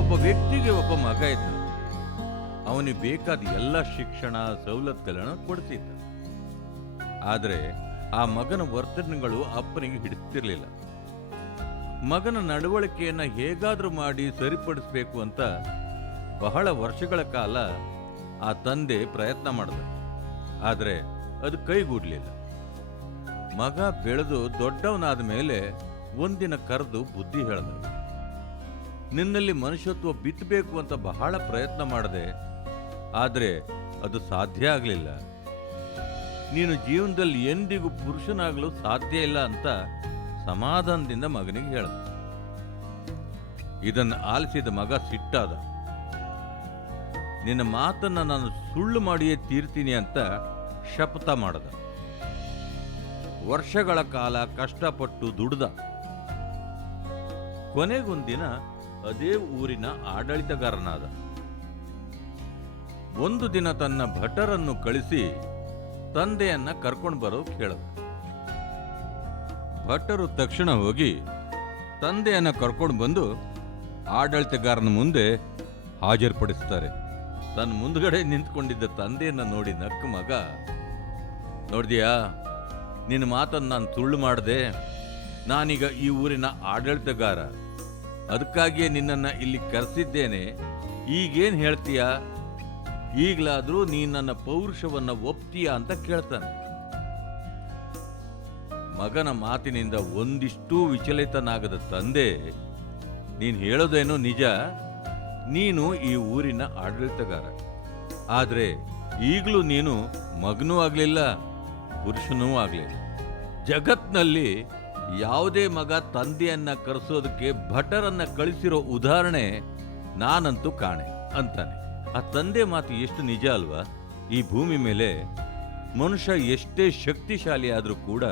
ಒಬ್ಬ ವ್ಯಕ್ತಿಗೆ ಒಬ್ಬ ಮಗ ಇದ್ದ. ಅವನಿಗೆ ಬೇಕಾದ ಎಲ್ಲ ಶಿಕ್ಷಣ ಸವಲತ್ತುಗಳನ್ನು ಕೊಡ್ತಿದ್ದ. ಆದರೆ ಆ ಮಗನ ವರ್ತನೆಗಳು ಅಪ್ಪನಿಗೆ ಹಿಡಿಸ್ತಿರ್ಲಿಲ್ಲ. ಮಗನ ನಡವಳಿಕೆಯನ್ನ ಹೇಗಾದ್ರೂ ಮಾಡಿ ಸರಿಪಡಿಸ್ಬೇಕು ಅಂತ ಬಹಳ ವರ್ಷಗಳ ಕಾಲ ಆ ತಂದೆ ಪ್ರಯತ್ನ ಮಾಡಿದ. ಆದರೆ ಅದು ಕೈಗೂಡ್ಲಿಲ್ಲ. ಮಗ ಬೆಳೆದು ದೊಡ್ಡವನಾದ ಮೇಲೆ ಒಂದಿನ ಕರೆದು ಬುದ್ಧಿ ಹೇಳ್ದ. ನಿನ್ನಲ್ಲಿ ಮನುಷ್ಯತ್ವ ಬಿತ್ತಬೇಕು ಅಂತ ಬಹಳ ಪ್ರಯತ್ನ ಮಾಡಿದೆ, ಆದರೆ ಅದು ಸಾಧ್ಯ ಆಗಲಿಲ್ಲ. ನೀನು ಜೀವನದಲ್ಲಿ ಎಂದಿಗೂ ಪುರುಷನಾಗಲು ಸಾಧ್ಯ ಇಲ್ಲ ಅಂತ ಸಮಾಧಾನದಿಂದ ಮಗನಿಗೆ ಹೇಳ್ದ. ಇದನ್ನು ಆಲಿಸಿದ ಮಗ ಸಿಟ್ಟಾದ. ನಿನ್ನ ಮಾತನ್ನ ನಾನು ಸುಳ್ಳು ಮಾಡಿಯೇ ತೀರ್ತೀನಿ ಅಂತ ಶಪಥ ಮಾಡದ. ವರ್ಷಗಳ ಕಾಲ ಕಷ್ಟಪಟ್ಟು ದುಡ್ದ. ಕೊನೆಗೊಂದಿನ ಅದೇ ಊರಿನ ಆಡಳಿತಗಾರನಾದ. ಒಂದು ದಿನ ತನ್ನ ಭಟರನ್ನು ಕಳಿಸಿ ತಂದೆಯನ್ನ ಕರ್ಕೊಂಡು ಬರೋಕೆ ಹೇಳ್ದ. ಭಟರು ತಕ್ಷಣ ಹೋಗಿ ತಂದೆಯನ್ನ ಕರ್ಕೊಂಡು ಬಂದು ಆಡಳಿತಗಾರನ ಮುಂದೆ ಹಾಜರುಪಡಿಸ್ತಾರೆ. ತನ್ನ ಮುಂದ್ಗಡೆ ನಿಂತ್ಕೊಂಡಿದ್ದ ತಂದೆಯನ್ನ ನೋಡಿ ನಕ್ಕ ಮಗ, ನೋಡ್ದಿಯಾ, ನಿನ್ನ ಮಾತನ್ನು ನಾನು ಸುಳ್ಳು ಮಾಡಿದೆ. ನಾನೀಗ ಈ ಊರಿನ ಆಡಳಿತಗಾರ, ಅದಕ್ಕಾಗಿಯೇ ನಿನ್ನನ್ನ ಇಲ್ಲಿ ಕರೆಸಿದ್ದೇನೆ. ಈಗೇನು ಹೇಳ್ತೀಯ? ಈಗಲಾದ್ರೂ ನೀನು ನನ್ನ ಪೌರುಷವನ್ನ ಒಪ್ತೀಯ ಅಂತ ಕೇಳ್ತಾನೆ. ಮಗನ ಮಾತಿನಿಂದ ಒಂದಿಷ್ಟೂ ವಿಚಲಿತನಾಗದ ತಂದೆ, ನೀನು ಹೇಳೋದೇನೋ ನಿಜ, ನೀನು ಈ ಊರಿನ ಆಡಳಿತಗಾರ, ಆದರೆ ಈಗಲೂ ನೀನು ಮಗನೂ ಆಗಲಿಲ್ಲ, ಪುರುಷನೂ ಆಗಲಿಲ್ಲ. ಜಗತ್ನಲ್ಲಿ ಯಾವುದೇ ಮಗ ತಂದೆಯನ್ನ ಕರೆಸೋದಕ್ಕೆ ಭಟರನ್ನ ಕಳಿಸಿರೋ ಉದಾಹರಣೆ ನಾನಂತೂ ಕಾಣೆ ಅಂತಾನೆ. ಆ ತಂದೆ ಮಾತು ಎಷ್ಟು ನಿಜ ಅಲ್ವಾ? ಈ ಭೂಮಿ ಮೇಲೆ ಮನುಷ್ಯ ಎಷ್ಟೇ ಶಕ್ತಿಶಾಲಿ ಆದರೂ ಕೂಡ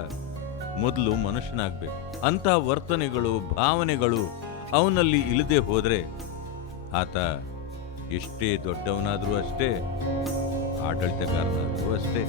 ಮೊದಲು ಮನುಷ್ಯನಾಗಬೇಕು. ಅಂತಹ ವರ್ತನೆಗಳು, ಭಾವನೆಗಳು ಅವನಲ್ಲಿ ಇಲ್ಲದೆ ಹೋದರೆ ಆತ ಎಷ್ಟೇ ದೊಡ್ಡವನಾದರೂ ಅಷ್ಟೇ, ಆಡಳಿತಗಾರನಾದರೂ ಅಷ್ಟೇ.